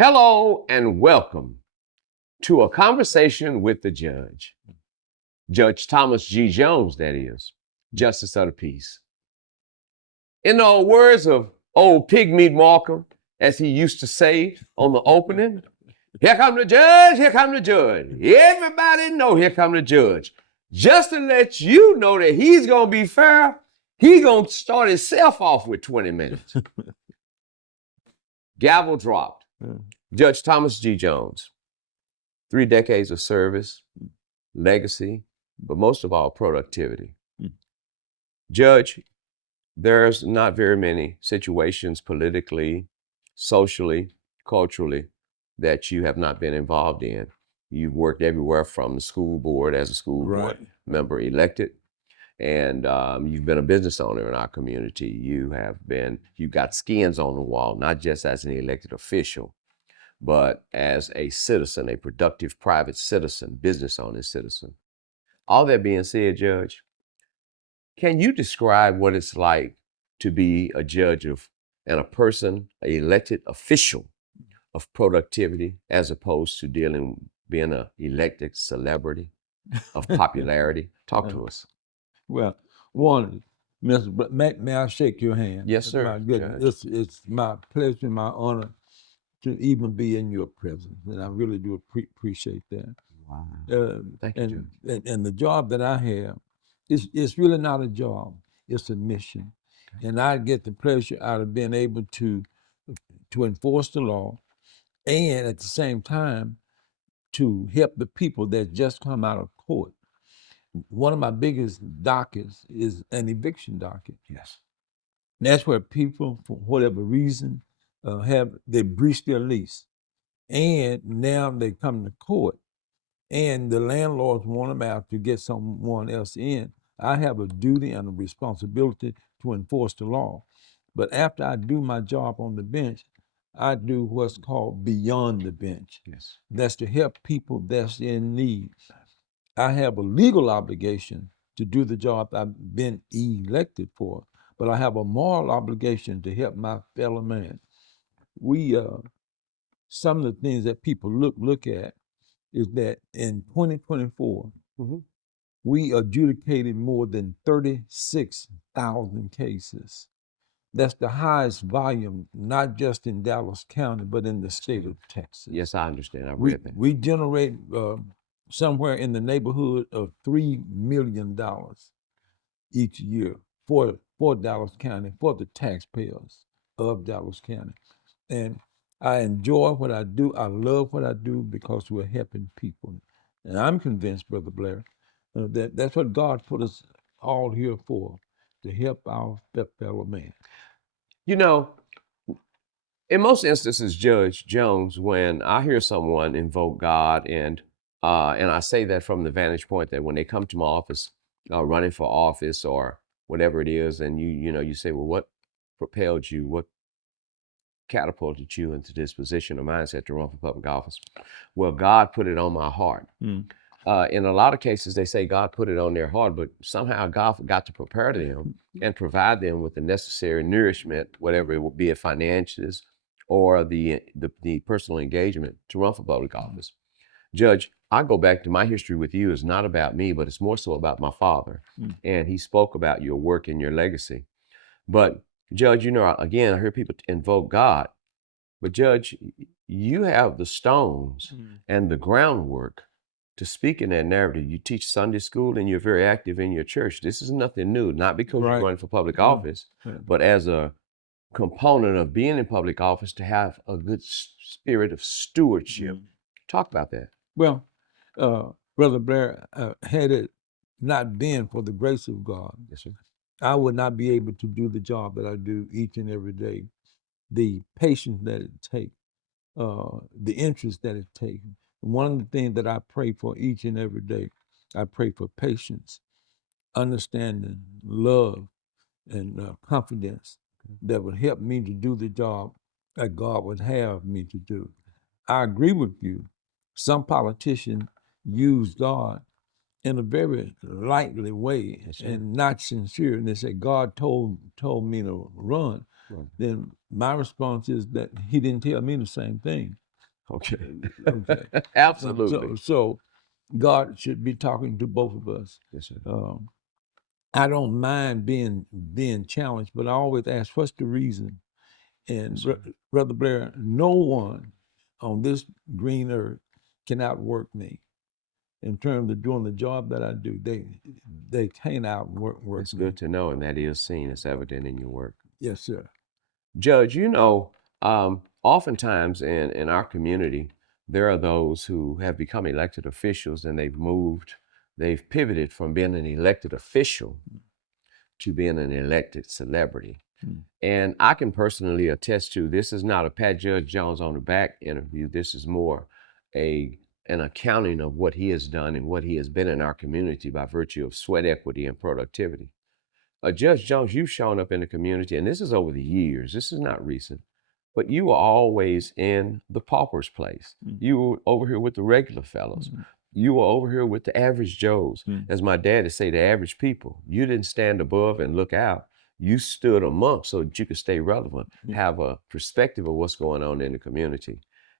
Hello and welcome to a conversation with the judge. Judge Thomas G. Jones, that is, Justice of the Peace. In the words of old Pigmeat Markham, as he used to say on the opening, here come the judge, here come the judge. Everybody know here come the judge. Just to let you know that he's going to be fair, he's going to start himself off with 20 minutes. Gavel dropped. Judge Thomas G. Jones, 3 decades of service, legacy, but most of all, productivity. Judge, there's not very many situations politically, socially, culturally that you have not been involved in. You've worked everywhere from the school board as a school board member elected, and you've been a business owner in our community. You got skins on the wall, not just as an elected official, but as a citizen, a productive private citizen, business owner citizen. All that being said, Judge, can you describe what it's like to be a judge and a person, an elected official of productivity, as opposed to being an elected celebrity of popularity? Talk to us. Well, one, Mr. May I shake your hand? Yes, sir. My goodness, it's my pleasure, my honor to even be in your presence, and I really do appreciate that. Wow. Thank you, Judge. And the job that I have, it's really not a job; it's a mission, and I get the pleasure out of being able to enforce the law, and at the same time to help the people that just come out of court. One of my biggest dockets is an eviction docket. Yes. And that's where people, for whatever reason, they breach their lease, and now they come to court, and the landlords want them out to get someone else in. I have a duty and a responsibility to enforce the law, but after I do my job on the bench, I do what's called beyond the bench. Yes. That's to help people that's in need. I have a legal obligation to do the job I've been elected for, but I have a moral obligation to help my fellow man. Some of the things that people look at is that in 2024, we adjudicated more than 36,000 cases. That's the highest volume, not just in Dallas County, but in the state of Texas. Yes, I understand. I read that. We generate somewhere in the neighborhood of $3 million each year for Dallas County, for the taxpayers of Dallas County. And I enjoy what I do. I love what I do because we're helping people. And I'm convinced, Brother Blair, that that's what God put us all here for, to help our fellow man. You know, in most instances, Judge Jones, when I hear someone invoke God, and I say that from the vantage point that when they come to my office, running for office or whatever it is, and you say, well, what propelled you? What catapulted you into this position or mindset to run for public office? Well, God put it on my heart. In a lot of cases, they say God put it on their heart, but somehow God forgot to prepare them and provide them with the necessary nourishment, whatever it will be, it finances or the personal engagement to run for public office. Judge, I go back to my history with you is not about me, but it's more so about my father. And he spoke about your work and your legacy. But Judge, again, I hear people invoke God, but Judge, you have the stones and the groundwork to speak in that narrative. You teach Sunday school and you're very active in your church. This is nothing new, not because you're running for public office, but as a component of being in public office to have a good spirit of stewardship. Talk about that. Well, Brother Blair, had it not been for the grace of God, Yes, sir. I would not be able to do the job that I do each and every day. The patience that it takes, the interest that it takes. One of the things that I pray for each and every day, I pray for patience, understanding, love, and confidence that would help me to do the job that God would have me to do. I agree with you. Some politicians use God in a very lightly way and not sincere. And they say, God told me to run. Then my response is that he didn't tell me the same thing. Okay. Okay. Absolutely. So God should be talking to both of us. Yes, sir. I don't mind being challenged, but I always ask, what's the reason? And Yes, sir. Brother Blair, no one on this green earth can outwork me in terms of doing the job that I do. They can't outwork It's me. good to know, and that is seen. It's evident in your work. Yes, sir. Judge, oftentimes in our community, there are those who have become elected officials and they've pivoted from being an elected official to being an elected celebrity. Mm. And I can personally attest to, this is not a Pat Judge Jones on the back interview. This is more an accounting of what he has done and what he has been in our community by virtue of sweat equity and productivity. Judge Jones, you've shown up in the community, and this is over the years. This is not recent, but you were always in the pauper's place. Mm. You were over here with the regular fellows. You were over here with the average Joes. As my daddy say, the average people. You didn't stand above and look out. You stood amongst so that you could stay relevant, have a perspective of what's going on in the community.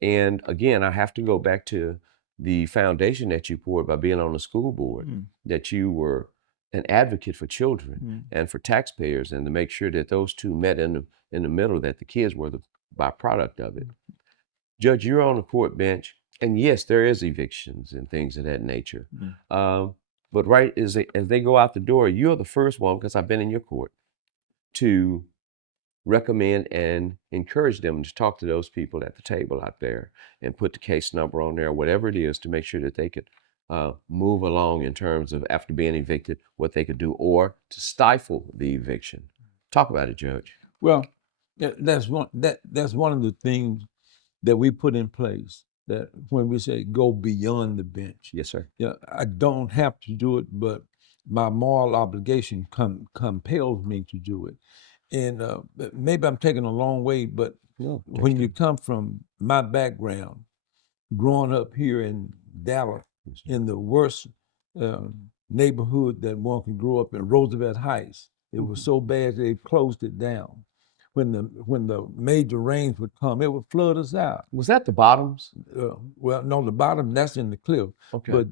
And again, I have to go back to the foundation that you poured by being on the school board, that you were an advocate for children and for taxpayers, and to make sure that those two met in the middle, that the kids were the byproduct of it. Judge, you're on the court bench, and yes, there is evictions and things of that nature. But right as they go out the door, you're the first one, because I've been in your court, to recommend and encourage them to talk to those people at the table out there and put the case number on there, whatever it is, to make sure that they could move along in terms of, after being evicted, what they could do, or to stifle the eviction. Talk about it, Judge. Well, that's one of the things that we put in place, that when we say go beyond the bench. Yes, sir. Yeah, I don't have to do it, but my moral obligation compels me to do it. And maybe I'm taking a long way, but when you come from my background, growing up here in Dallas, in the worst neighborhood that one can grow up in, Roosevelt Heights, it was so bad they closed it down. When the major rains would come, it would flood us out. Was that the Bottoms? Well, no, the bottom, that's in the cliff. Okay. But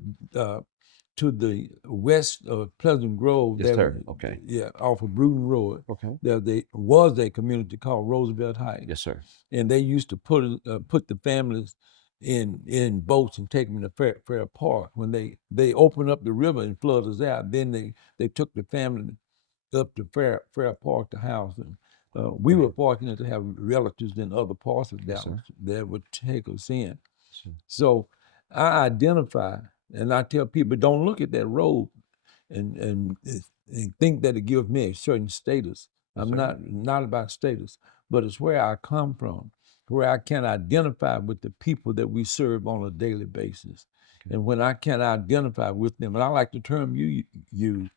to the west of Pleasant Grove, Yes, sir. Okay. Yeah, off of Bruton Road, Okay. there was a community called Roosevelt Heights. Yes, sir. And they used to put the families in boats and take them to Fair Park. When they opened up the river and flooded us out, then they took the family up to Fair Park to house them. We were fortunate to have relatives in other parts of Dallas that would take us in. So I identify, and I tell people, don't look at that road and think that it gives me a certain status. I'm not about status, but it's where I come from, where I can identify with the people that we serve on a daily basis. And when I can identify with them, and I like the term you use,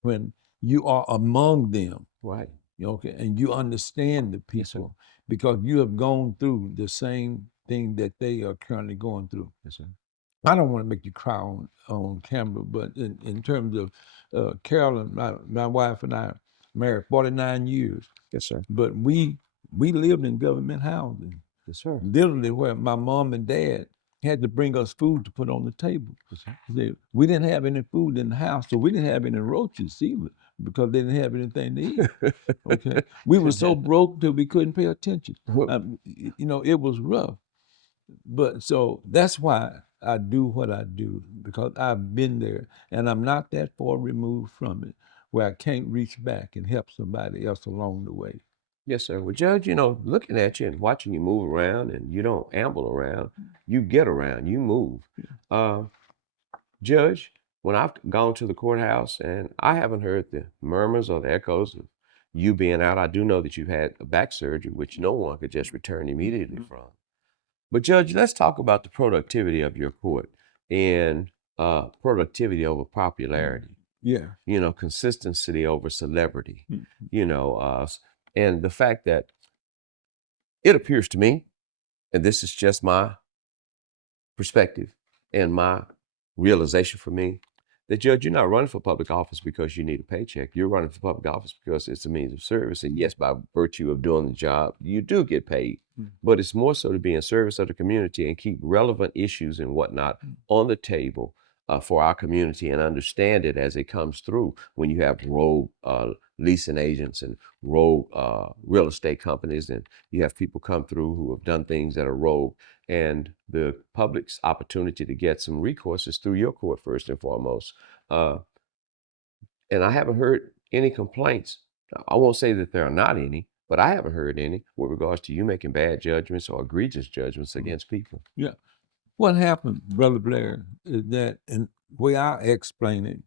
when you are among them, right? Okay, and you understand the people, because you have gone through the same thing that they are currently going through. Yes, sir. I don't want to make you cry on camera, but in terms of Carolyn, my wife and I married 49 years. Yes, sir. But we lived in government housing. Yes, sir. Literally, where my mom and dad had to bring us food to put on the table. Yes, sir. We didn't have any food in the house, so we didn't have any roaches either, because they didn't have anything to eat. Okay, we were so broke that we couldn't pay attention. It was rough. But so that's why I do what I do, because I've been there and I'm not that far removed from it where I can't reach back and help somebody else along the way. Yes, sir. Well, Judge, looking at you and watching you move around, and you don't amble around, you get around, you move. Judge, when I've gone to the courthouse, and I haven't heard the murmurs or the echoes of you being out, I do know that you've had a back surgery, which no one could just return immediately from. But Judge, let's talk about the productivity of your court and productivity over popularity. Yeah. Consistency over celebrity. And the fact that it appears to me, and this is just my perspective and my realization for me, that, Judge, you're not running for public office because you need a paycheck. You're running for public office because it's a means of service. And yes, by virtue of doing the job, you do get paid. But it's more so to be in service of the community and keep relevant issues and whatnot on the table for our community and understand it as it comes through when you have rogue leasing agents and rogue real estate companies, and you have people come through who have done things that are rogue, and the public's opportunity to get some recourse is through your court first and foremost. And I haven't heard any complaints. I won't say that there are not any, but I haven't heard any with regards to you making bad judgments or egregious judgments against people. Yeah. What happened, Brother Blair, is that, and the way I explain it,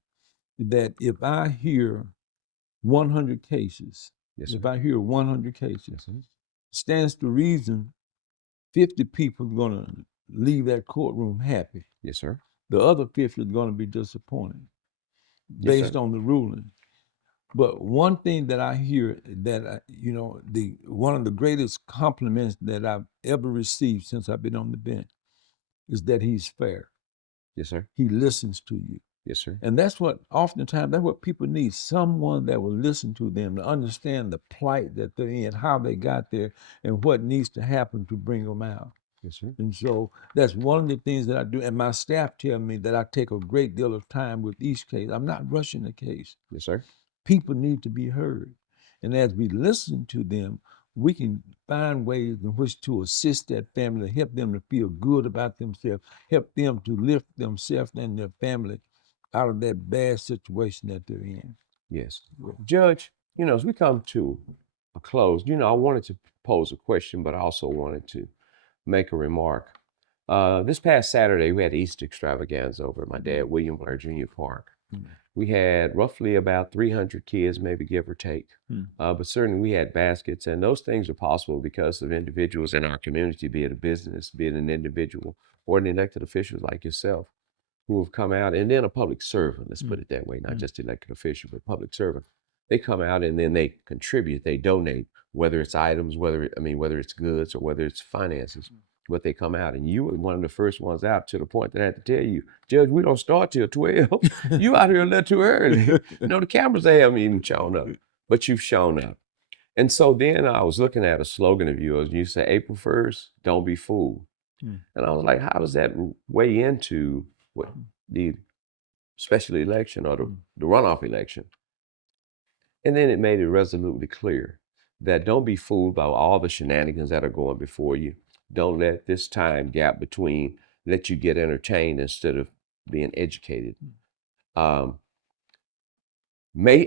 that if I hear 100 cases, Yes, if sir. I hear 100 cases, Yes, sir. stands to reason 50 people are going to leave that courtroom happy. Yes, sir. The other 50 are going to be disappointed Yes, based sir. on the ruling. But one thing that I hear that one of the greatest compliments that I've ever received since I've been on the bench is that he's fair. Yes, sir. He listens to you. Yes, sir. And that's what oftentimes that's what people need, someone that will listen to them, to understand the plight that they're in, how they got there, and what needs to happen to bring them out. Yes, sir. And so that's one of the things that I do. And my staff tell me that I take a great deal of time with each case. I'm not rushing the case. Yes, sir. People need to be heard. And as we listen to them, we can find ways in which to assist that family, to help them to feel good about themselves, help them to lift themselves and their family out of that bad situation that they're in. Yes. Yeah. Judge, as we come to a close, I wanted to pose a question, but I also wanted to make a remark. This past Saturday, we had Easter extravaganza over at my dad, William Blair Jr. Park. We had roughly about 300 kids, maybe give or take. But certainly we had baskets, and those things are possible because of individuals in our community, be it a business, be it an individual, or an elected official like yourself, who have come out, and then a public servant, let's put it that way, not just elected official, but public servant. They come out and then they contribute, they donate, whether it's items, whether it's goods or whether it's finances. But they come out, and you were one of the first ones out, to the point that I had to tell you, Judge, we don't start till 12. You out here a little too early. The cameras haven't even shown up, but you've shown up. And so then I was looking at a slogan of yours, and you say, April 1st, don't be fooled. And I was like, how does that weigh into what the special election or the runoff election? And then it made it resolutely clear that don't be fooled by all the shenanigans that are going before you. Don't let this time gap between let you get entertained instead of being educated. May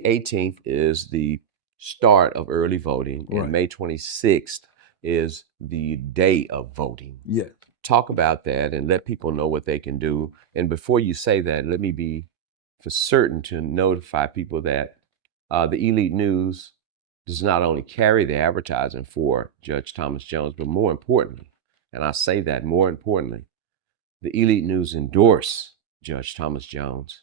18th is the start of early voting, and Right. May 26th is the day of voting. Yeah. Talk about that and let people know what they can do. And before you say that, let me be for certain to notify people that the Elite News does not only carry the advertising for Judge Thomas Jones, but more importantly, and I say that more importantly, the Elite News endorse Judge Thomas Jones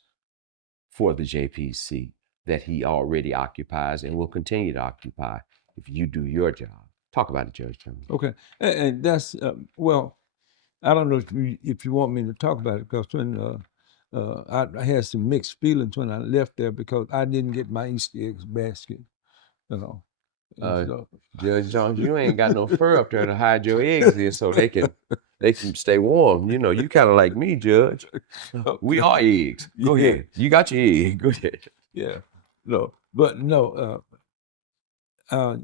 for the JPC that he already occupies and will continue to occupy if you do your job. Talk about it, Judge Thomas. Okay. And that's, well, I don't know if you want me to talk about it, because when I had some mixed feelings when I left there because I didn't get my Easter eggs basket, And so, Judge Jones, you ain't got no fur up there to hide your eggs in so they can stay warm. You kind of like me, Judge. We are eggs. Go ahead. You got your egg. Go ahead. Yeah. No, but no,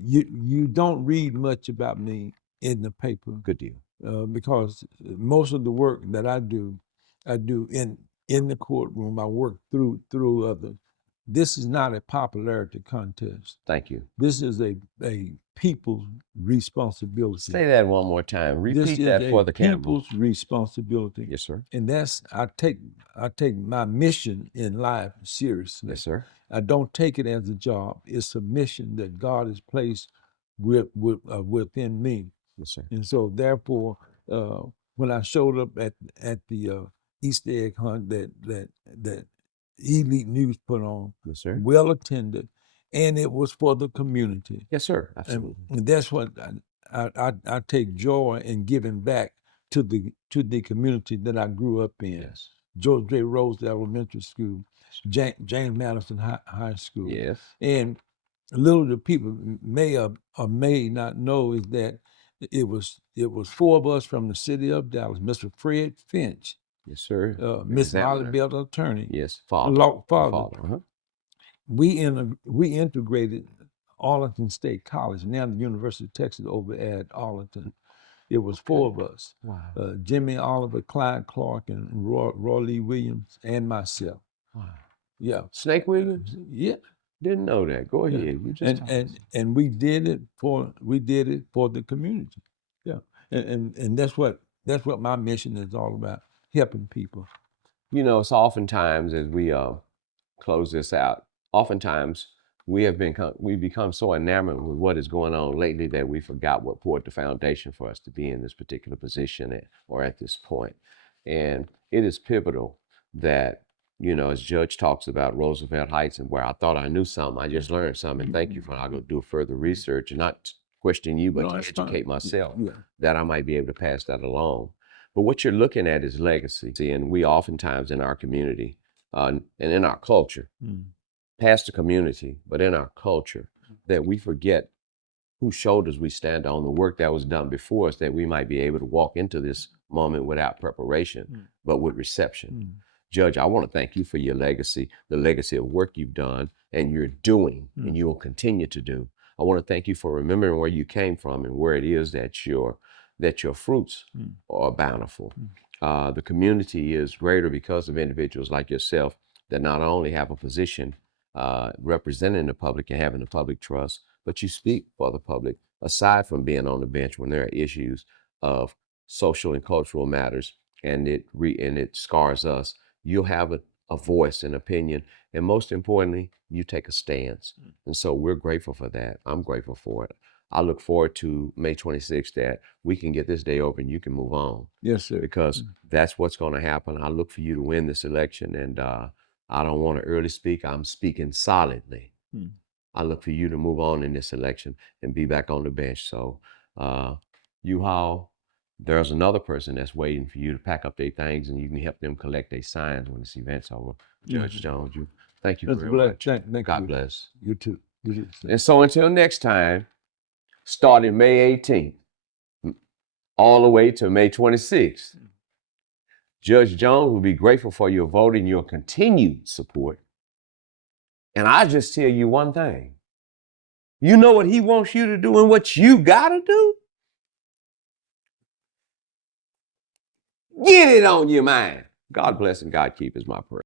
you don't read much about me in the paper. Good deal. Because most of the work that I do in the courtroom. I work through others. This is not a popularity contest. Thank you. This is a people's responsibility. Say that one more time. Repeat This that is for a the camera. people's responsibility. Yes, sir. And that's I take my mission in life seriously. Yes, sir. I don't take it as a job. It's a mission that God has placed within me. Yes, sir. And so therefore, when I showed up at the Easter egg hunt that Elite News put on, Yes, sir. well attended, and it was for the community. Yes, sir. Absolutely. And that's what I take joy in giving back to the community that I grew up in. Yes. George J. Rose Elementary School, James Madison High School. Yes. And little the people may or may not know is that it was 4 of us from the city of Dallas, Mr. Fred Finch, Yes, sir. Miss Molly Examiner. Bell, attorney, Yes, a father. law father. Father. Uh-huh. We integrated Arlington State College, now the University of Texas over at Arlington. It was 4 of us. Wow. Jimmy Oliver, Clyde Clark, and Roy Lee Williams, and myself. Wow. Yeah. Snake Williams? Yeah. Didn't know that. Go Yeah. ahead. You just And we did it for the community. Yeah. And that's what my mission is all about, helping people. You know, it's oftentimes as we close this out, oftentimes we've become so enamored with what is going on lately that we forgot what poured the foundation for us to be in this particular position or at this point. And it is pivotal that, you know, as Judge talks about Roosevelt Heights and where I thought I knew something, I just learned something. And thank you for, I'll go do further research and not question you, but No, to that's educate fine. myself Yeah. that I might be able to pass that along. But what you're looking at is legacy. And we oftentimes in our community and in our culture, past the community, but in our culture, that we forget whose shoulders we stand on, the work that was done before us, that we might be able to walk into this moment without preparation, but with reception. Judge, I want to thank you for your legacy, the legacy of work you've done and you're doing and you will continue to do. I want to thank you for remembering where you came from and where it is that your fruits are bountiful. The community is greater because of individuals like yourself that not only have a position representing the public and having the public trust, but you speak for the public aside from being on the bench when there are issues of social and cultural matters and it scars us. You'll have a voice and opinion, and most importantly, you take a stance. And so we're grateful for that. I'm grateful for it. I look forward to May 26th that we can get this day over and you can move on. Yes, sir. Because that's what's going to happen. I look for you to win this election, and I don't want to early speak. I'm speaking solidly. I look for you to move on in this election and be back on the bench. So, U-Haul, there's another person that's waiting for you to pack up their things and you can help them collect their signs when this event's over. Judge Jones, thank you very much. God bless. You too. And so until next time, starting May 18th, all the way to May 26th, Judge Jones will be grateful for your vote and your continued support. And I just tell you one thing. You know what he wants you to do and what you gotta do? Get it on your mind. God bless and God keep is my prayer.